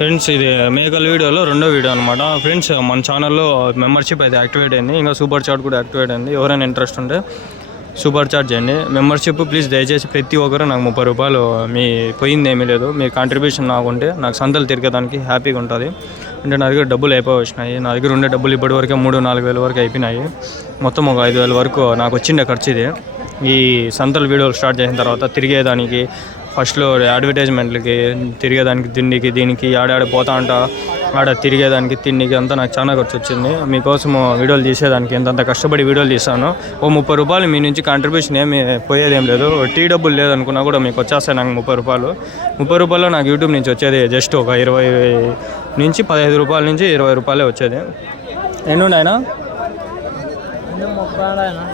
Friends ఇది మేకల వీడియోలో రెండో వీడియో అనమాట. ఫ్రెండ్స్ మన ఛానల్లో మెంబర్షిప్ అయితే యాక్టివేట్ అయింది, ఇంకా సూపర్ చాట్ కూడా యాక్టివేట్ అయింది. ఎవరైనా ఇంట్రెస్ట్ ఉంటే సూపర్ చాట్ చేయండి. మెంబర్షిప్ ప్లీజ్ దయచేసి ప్రతి ఒక్కరు నాకు 30 రూపాయలు మీ పోయింది ఏమీ లేదు, మీ కాంట్రిబ్యూషన్ నాకుంటే నాకు సంతలు తిరిగేదానికి హ్యాపీగా ఉంటుంది. అంటే నా దగ్గర డబ్బులు అయిపోయినాయి, నా దగ్గర ఉండే డబ్బులు ఇప్పటివరకే 3-4 వేల వరకు అయిపోయినాయి. మొత్తం ఒక 5,000 వరకు నాకు వచ్చిండే ఖర్చు ఇది. ఈ సంతలు వీడియోలు స్టార్ట్ చేసిన తర్వాత తిరిగేదానికి ఫస్ట్లో అడ్వర్టైజ్మెంట్లకి తిరిగేదానికి తిండికి దీనికి ఆడాడ పోతా అంట, ఆడ తిరిగేదానికి తిండికి అంతా నాకు చాలా ఖర్చు వచ్చింది. మీకోసం వీడియోలు తీసేదానికి ఎంతంత కష్టపడి వీడియోలు తీస్తాను. ఓ 30 రూపాయలు మీ నుంచి కాంట్రిబ్యూషన్ ఏమి పోయేదేం లేదు. టీ డబ్బులు లేదనుకున్నా కూడా మీకు వచ్చేస్తాయి నాకు 30 రూపాయలు. 30 రూపాయలు నాకు యూట్యూబ్ నుంచి వచ్చేది జస్ట్ ఒక 20 నుంచి 15 రూపాయల నుంచి 20 రూపాయలే వచ్చేది. ఎన్ని ఉన్నాయనా?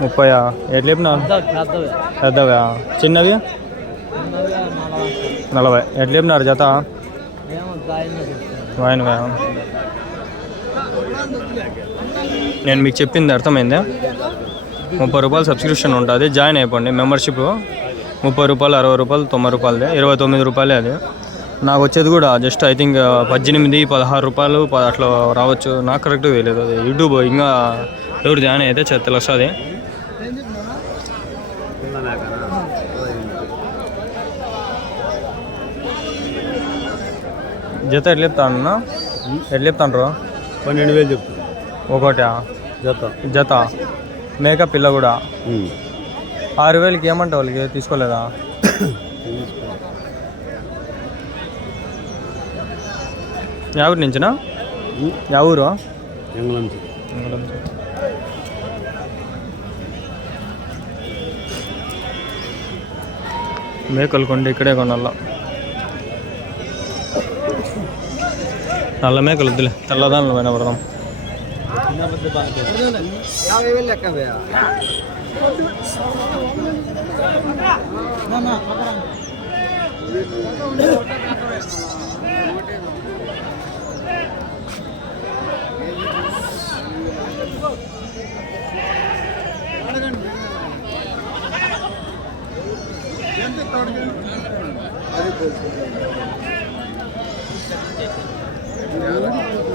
30. ఎట్లా చెప్పినా? పెద్దవా? చిన్నవి 40. ఎట్లా చెప్పినారు జత? వాయినవా? నేను మీకు చెప్పింది అర్థమైందా? 30 రూపాయలు సబ్స్క్రిప్షన్ ఉంటుంది, జాయిన్ అయిపోండి. మెంబర్షిప్ 30 రూపాయలు, 60 రూపాయలు, 90 రూపాయలదే, 29 రూపాయలే అది. నాకు వచ్చేది కూడా జస్ట్ ఐ థింక్ 18-16 రూపాయలు అట్లా రావచ్చు, నాకు కరెక్ట్గా తెలియదు. అది యూట్యూబ్ ఇంకా ఎవరు జాయిన్ అయితే తెలుస్తుంది. జత ఎట్లా చెప్తాను? ఎట్లా చెప్తాను? 12,000 చెప్తాను ఒకటా జత? మేక పిల్ల కూడా 6,000కి ఏమంటా? వాళ్ళకి తీసుకోలేదా? ఎవరి నుంచినా? ఎవరు? మేకలు కొండి ఇక్కడే కొనాల. నల్ల మేకలు వద్దులే, తెల్లదానిలో పైన పడదాం.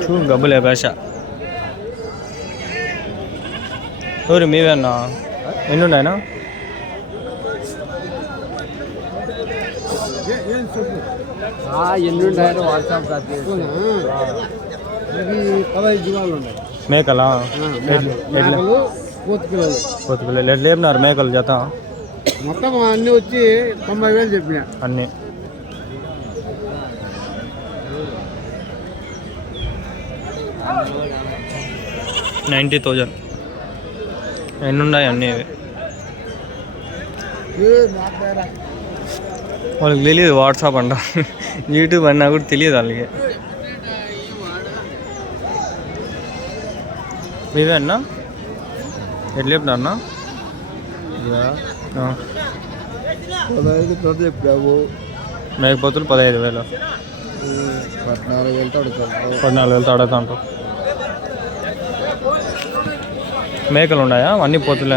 చూ గబ్బులే భాష. ఎవరు మీవేనా? ఎన్ని ఉన్నాయనా? మేకలా? పోతుపిల్లలు ఎట్లా చెప్పినారు మేకలు జత? మొత్తం అన్ని వచ్చి 90,000 చెప్పిన. అన్నీ 90,000. ఎన్ని ఉన్నాయి అన్నీ? వాళ్ళకి తెలియదు వాట్సాప్ అంట, యూట్యూబ్ అన్నా కూడా తెలియదు వాళ్ళకి. మీవే అన్నా? ఎట్లా చెప్పినారన్నా? మేకపోతులు 15,000. 14,000 అడుగుతాంటారు. మేకలు ఉన్నాయా? అన్ని పోతులే?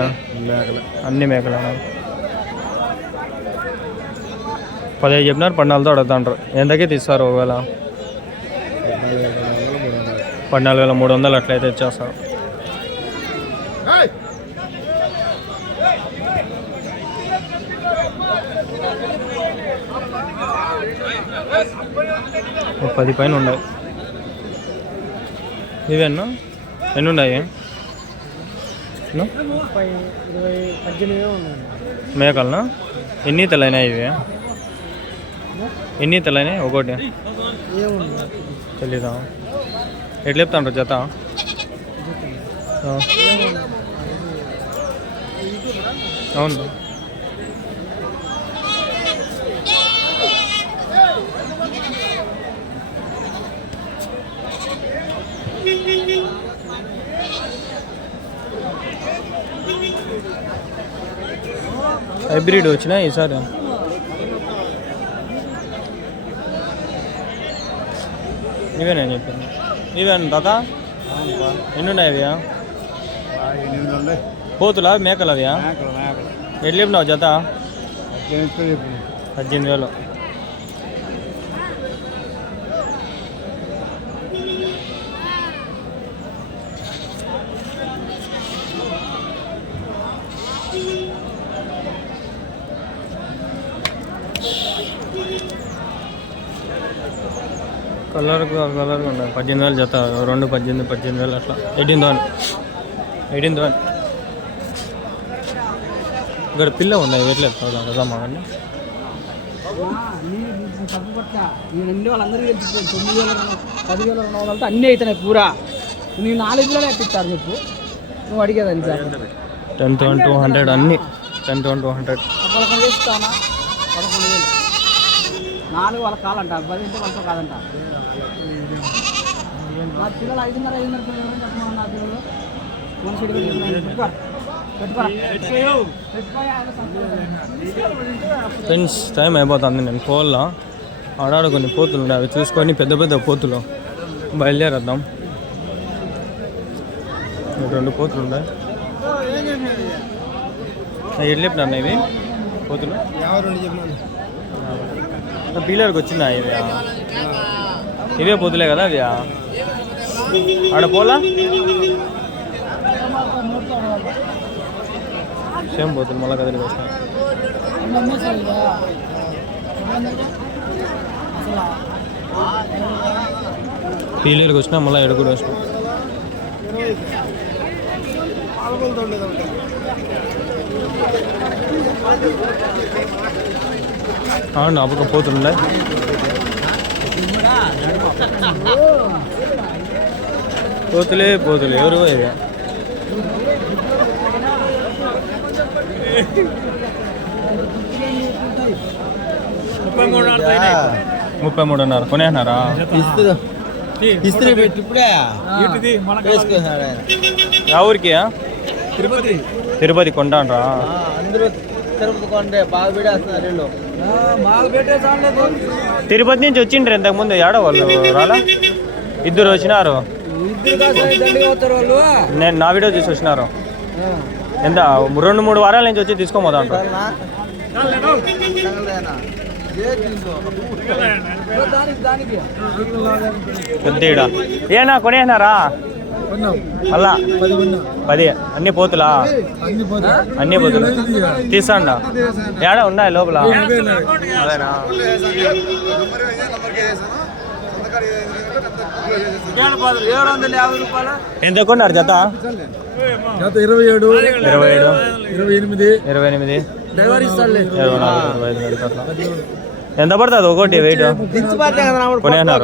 అన్ని మేకలు 15 చెప్పినారు, 14తో అడుగుతాంటారు. ఎంతకీ తీస్తారు? ఒకవేళ 14,300 అట్లయితే ఇచ్చేస్తారు. ఒక 10 పైన ఉన్నాయి. ఇవేనా? ఎన్ని ఉన్నాయి? మేకలనా? ఎన్ని తెల్లైనాయి ఇవి? ఎన్ని తెల్లైనాయి? ఒకటి తెలీదా? ఎట్లా చెప్తాంటారు జత? అవును. హైబ్రిడ్ వచ్చినా ఈసారి? ఇవే నేను చెప్పింది. ఇవేనా తాత? ఎన్ని ఉన్నాయి అవి? పోతులా మేకలు అవి? ఎట్లా చెప్పినావు జత? 18,000. కలర్గా ఉన్నాయి 18,000 జత, రెండు 18,000 అట్లా. 18,000 ఇక్కడ పిల్ల ఉన్నాయి వేయట్లేదు కదా మాకండి. వాళ్ళందరికీ తెలుసు 9,000 10,000 అన్నీ అవుతున్నాయి పూరా. నేను 4,000 ఎట్టిస్తారు చెప్పు, నువ్వు అడిగేదాన్ని సార్. 10,200 అన్నీ 10,200. 11,000 ఇస్తానా? 11,000 4 వాళ్ళ కాలంట, 10 అంటే వాళ్ళతో కాదంట. నా పిల్లలు 5,500 నా పిల్లలు ఫ్రెండ్స్ టైం అయిపోతుంది, నేను పోవాలా. ఆడాడ కొన్ని పోతులు ఉన్నాయి, అవి చూసుకొని పెద్ద పెద్ద పోతులు బయలుదేరేద్దాం. 2 పోతులు ఉన్నాయి. ఎట్లా చెప్పినా ఇవి పోతులు పీలర్కి వచ్చిందా ఇది? ఇవే పోతులే కదా అవి. ఆడ పోలా సేమ్ పోతుంది మళ్ళీ కదిలికి వస్తాం. పీలర్కి వచ్చినా మళ్ళీ ఎడుగుడు వచ్చినాం. అవును అప్పక పోతుండే. పోతులే ఎవరు ఇది? 33.5 కొనేసినారా? ఇస్త్రీ పెట్టి ఇప్పుడే ఊరికి తిరుపతి కొంటానరా? అందరూ తిరుపతి కొంటే బాగా పెట్టేస్తున్నారు. తిరుపతి నుంచి వచ్చిండ్రు ఇంతకుముందు. ఏడో వాళ్ళు రాలా? 2 వచ్చినారు. నేను నా వీడియో చూసి వచ్చినారు. ఎంత 2-3 వారాల నుంచి వచ్చి తీసుకోమోదా అంట. పెద్ద ఏనా కొనేసినారా? మళ్ళా 10 అన్ని పోతులా? అన్ని పోతులు తీసాండా? ఏడా ఉన్నాయి లోపల? అదేనా? ఎంత కొన్నారు జత? 27, 28, 28. ఎంత పడుతుంది ఒకటి వెయిట్? కొనేసినారు.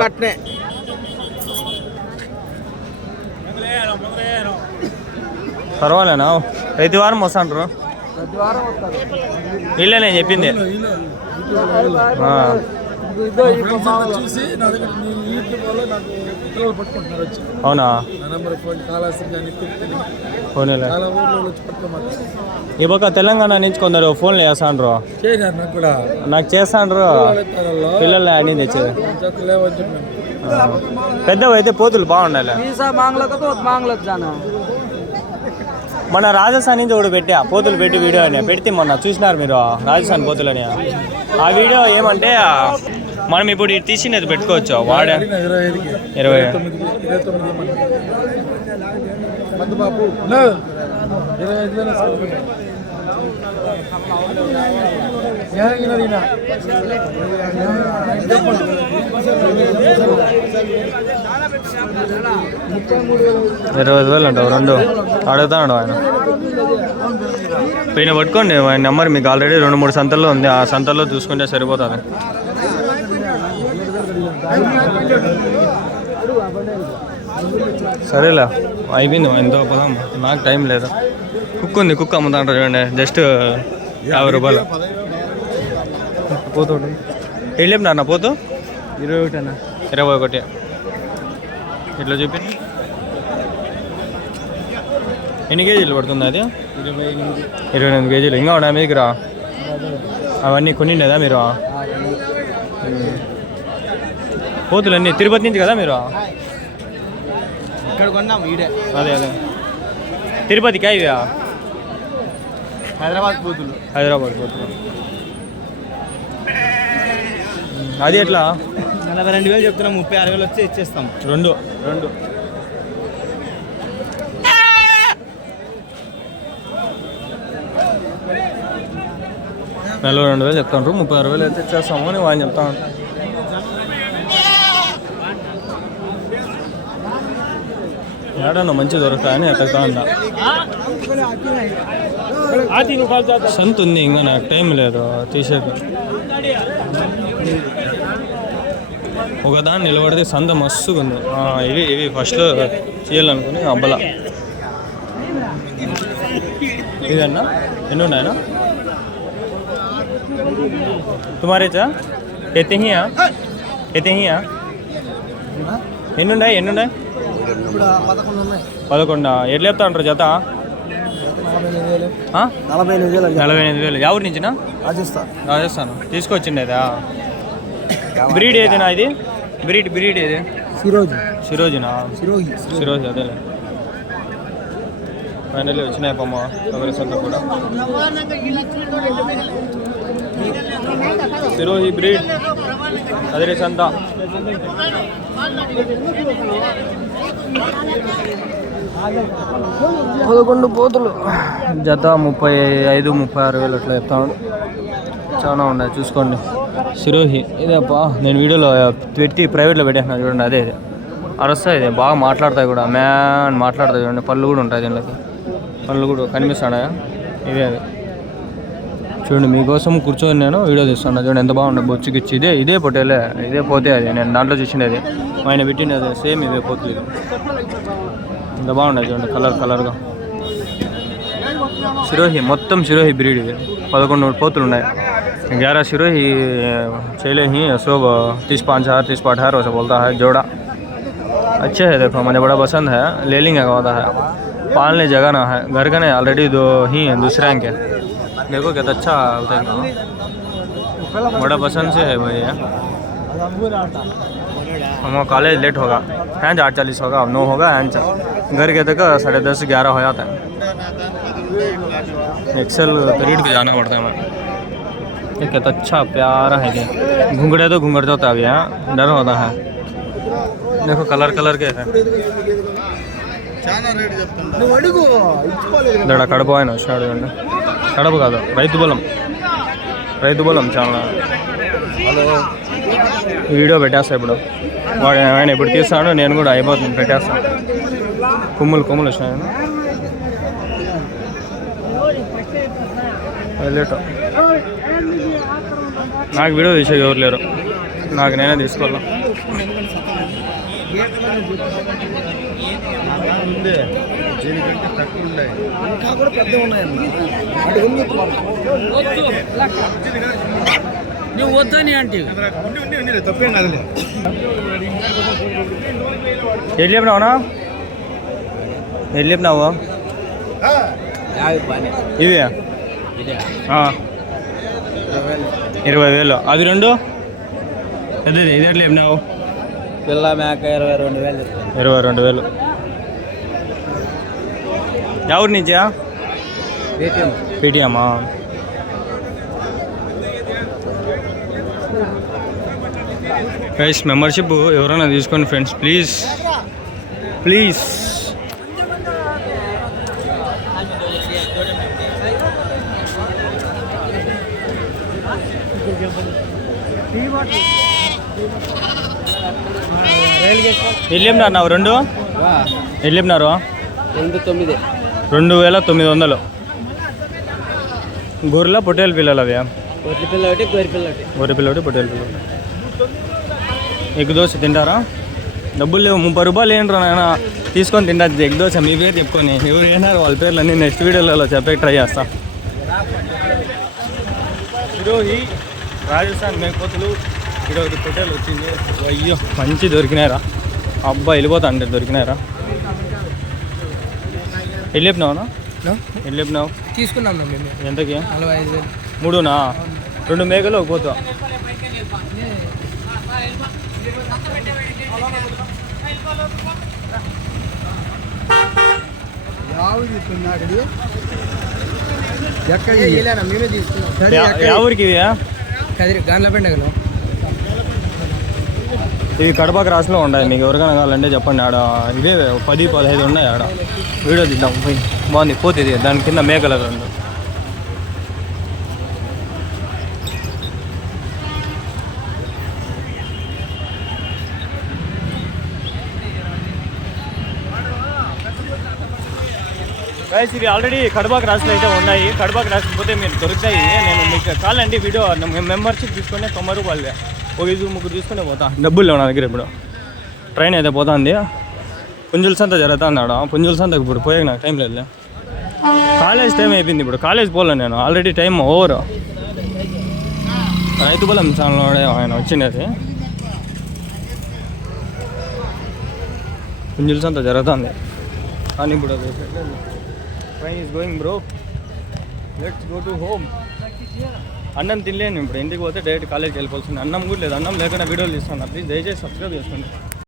పర్వాలేనా? ప్రతి వారం వస్తాంటారు వీళ్ళే నేను చెప్పింది. అవునా? ఫోన్లే ఈ పక్క తెలంగాణ నుంచి కొందరు ఫోన్లు చేస్తాండ్రు. నాకు చేస్తాండ్రు పిల్లల్ని అన్ని తెచ్చేది. పెద్దవి అయితే పోతులు బాగుండాలి. మొన్న రాజస్థాన్ నుంచి ఒకటి పెట్టా పోతులు పెట్టి వీడియో అని పెడితే మొన్న చూసినారు మీరు రాజస్థాన్ పోతులని. ఆ వీడియో ఏమంటే మనం ఇప్పుడు ఇది తీసినది పెట్టుకోవచ్చు. వాడే 20 20,000 అంటావు. 2 అడుగుతాడు ఆయన. పైన పట్టుకోండి ఆయన నెంబర్ మీకు ఆల్రెడీ 2-3 సంతల్లో ఉంది. ఆ సంతల్లో చూసుకుంటే సరిపోతుంది. సరేలే అయిపోయింది ఎంతో పదం. నాకు టైం లేదు. కుక్ ఉంది, కుక్ అమ్ముతాంటారు చూడండి. జస్ట్ 50 రూపాయలు పోతు. ఏం లేపినారు నా పోతు? 21 ఇట్లా చూపింది. ఎన్ని కేజీలు పడుతుంది అది? 28 కేజీలు. ఇంకా ఉన్నాయి మీకు రా? అవన్నీ కొనిండేదా మీరు? పోతులన్నీ తిరుపతి నుంచి కదా మీరు? అదే తిరుపతికి ఇవి హైదరాబాద్ పోతులు. అది ఎట్లా? 42,000 చెప్తున్నాం. 36,000 వచ్చి ఇచ్చేస్తాం. 2 42,000 చెప్తాను. 36,000 అయితే ఇచ్చేస్తాము అని వాళ్ళు చెప్తాను. ఏడన్నా మంచి దొరుకుతాయని ఎక్కడ అందా సంత ఉంది ఇంకా నాకు టైం లేదు తీసేది ఒకదాన్ని నిలబడితే సంత మస్తుగా ఉంది ఇవి ఫస్ట్లో చేయాలనుకుని అబ్బలా ఇదన్నా ఎన్ని ఉన్నాయనా తుమారేచా ఎత్తిహియా ఎత్తిహియా ఎన్నున్నాయి 11 ఎట్లా చెప్తా ఉంటారు జత 48,000 ఎవరి నుంచినా రాజస్థాన్ తీసుకొచ్చిండే బ్రీడ్ ఏదినా ఇది బ్రీడ్ ఏది సిరోజినా సిరోజి అదేలే ఫైనల్లీ వచ్చినాయి పమ్మ కవరేసంతా కూడా సిరోజి బ్రీడ్ అదే సంత పదకొండు పోతులు జత 35-36 అట్లా చెప్తాను చాలా ఉన్నాయి చూసుకోండి సిరోహి ఇదేప్పా నేను వీడియోలో పెట్టి ప్రైవేట్లో పెట్టేసిన చూడండి అదే అరస్తా ఇది బాగా మాట్లాడతాయి కూడా మ్యాన్ మాట్లాడతాయి చూడండి పళ్ళు కూడా ఉంటాయి దీనికి పళ్ళు కూడా కనిపిస్తాడా ఇదే అది చూడండి మీకోసం కూర్చొని నేను వీడియో తీస్తాను చూడండి ఎంత బాగుంటుంది బొచ్చుకిచ్చి ఇదే పొట్టేలే ఇదే పోతే అది నేను దాంట్లో చూసిండేది ఆయన పెట్టినది సేమ్ ఇదే పోతుంది ఇది ఎంత బాగుంటుంది చూడండి కలర్గా సిరోహి మొత్తం సిరోహి బ్రీడ్ ఇది 11 పోతులు ఉన్నాయి 11 सिरोही चले ही सब 30-35 30-18 से बोलता है जोड़ा अच्छे है देखो मुझे बड़ा पसंद है ले लेंगे कहता है पालने जगह ना है घर का नहीं ऑलरेडी 2 ही हैं दूसरे के देखो कितना अच्छा होता है बड़ा पसंद से है भैया हमारा कॉलेज लेट होगा हैं 8:40 होगा अब 9 होगा हैं घर के तक 10:30-11 हो जाता है एक्सेल पीरियड पे जाना पड़ता है हमें कितना अच्छा प्यारा है ये घूंघटे तो घूंघट होता है यहाँ डर होता है देखो कलर के है దడ కడప ఆయన వచ్చాడు అండి కడప కాదు రైతు బలం చాలా వీడియో పెట్టేస్తా ఇప్పుడు వాడు ఆయన ఇప్పుడు తీస్తాడు నేను కూడా అయిపోతుంది పెట్టేస్తాను కొమ్ములు వచ్చినాయని వెళ్ళేట నాకు వీడియో తీసేది ఎవరు లేరు నాకు నేనే తీసుకోవాలా నువ్వు వద్దని అంటే తప్పేం కాదులే ఎట్లా చెప్పినావునా ఎట్లా చెప్పినావు ఇవి 20,000 అది రెండు అదే ఇది ఎట్లా చెప్పినావు పిల్ల మేక 22,000 22,000 ఎవరి నుంచా పేటిఎమ్మా గైస్ మెంబర్షిప్ ఎవరైనా తీసుకోండి ఫ్రెండ్స్ ప్లీజ్ ఎల్లు చెప్పినారు రెండు ఎల్లు చెప్పినారు 2,900 గొర్రెల పొట్టేలు పిల్లలు అవి గొర్రె పిల్ల ఒకటి పొట్టేలు పిల్ల ఎగ్ దోశ తింటారా డబ్బులు లేవు 30 రూపాయలు ఏంట్రా నాయన తీసుకొని తింటారు ఎగ్ దోశ మీ పేరు చెప్పుకొని ఎవరు ఏనారు వాళ్ళ పేర్లు అన్నీ నెక్స్ట్ వీడియోలలో చెప్పే ట్రై చేస్తా ఈరోజు రాజస్థాన్ మేకపోతులు ఈరోజు పొట్టేలు వచ్చింది అయ్యో మంచి దొరికినారా అబ్బా వెళ్ళిపోతా అంటే దొరికినారా ఎల్లు చెప్పినావునా ఎల్లు చెప్పినావు తీసుకున్నాం మేము ఎంతకి 45,000 మూడునా 2 మేకలు ఒక పోతా మేమే తీసుకున్నాం ఎవరికి ఇవి గాన్ల పండుగలో ఇవి కడప క్రాస్లో ఉన్నాయి మీకు ఎవరికైనా కావాలంటే చెప్పండి ఆడ ఇవే 10-15 ఉన్నాయి ఆడ వీడియో తీద్దాం పోయి బాగుంది పోతుంది దాని కింద మేకల రెండు గైస్ ఇవి ఆల్రెడీ కడప క్రాస్లో అయితే ఉన్నాయి. కడప క్రాస్ పోతే మీరు దొరుకుతాయి. నేను మీకు కావాలండి వీడియో మెంబర్షిప్ తీసుకుని 90 రూపాయలు ఒక 2-3 తీసుకునే పోతా. డబ్బులు లేవు నా దగ్గర. ఇప్పుడు ట్రైన్ అయితే పోతుంది. పుంజుల సంత జరుగుతుంది ఆడ. పుంజుల సంతకు ఇప్పుడు పోయాక నాకు టైం లేదు. కాలేజ్ టైం అయిపోయింది. ఇప్పుడు కాలేజ్ పోలే నేను. Already time over. రైతు బలం ఛానల్ ఆయన వచ్చినది. పుంజుల సంత జరుగుతుంది కానీ ఇప్పుడు అది train is going bro. Let's go to home. అన్నం తినలేను ఇప్పుడు. ఇంటికి పోతే డైరెక్ట్ కాలేజ్కి వెళ్ళిపోతుంది. అన్నం కూడా లేదు. అన్నం లేకుండా వీడియోలు తీస్తాను. ప్లీజ్ దయచేసి సబ్స్క్రైబ్ చేసుకోండి.